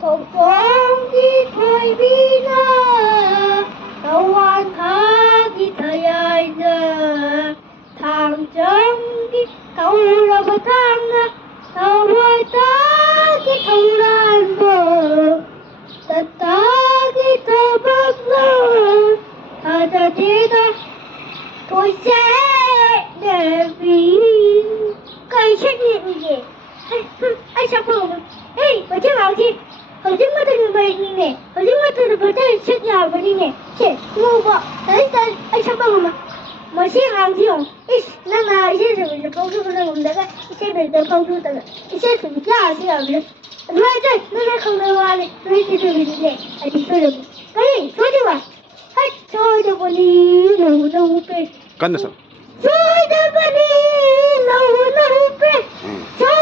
cuộc sống ít thời bi na đâu an khá ít thời ai giờ thằng trắng ít thâu ra bờ thang na thâu hai ta ít thâu ra bờ ta ta ít thâu bờ lơ ta ta đi ta tôi sẽ để vì cái trách nhiệm gì anh sao không ê bà chắc nào gì ở trên mắt tôi mày đi nè ở trên mắt tôi bật tay chết nhà vào đi nè chết ngu vợ đấy đây anh sao không mà xe hàng gì không ít năng là xe rồi được câu chuyện này mình đã xe về được câu chuyện rồi xe phải ra gì à vậy nói đây nó không được vào đi nói xe rồi đi nè anh đi chơi được cái gì chơi đi vào hết chơi được vào đi đâu đâu पे Kan na sa? chơi được vào đi đâu đâu पे chơi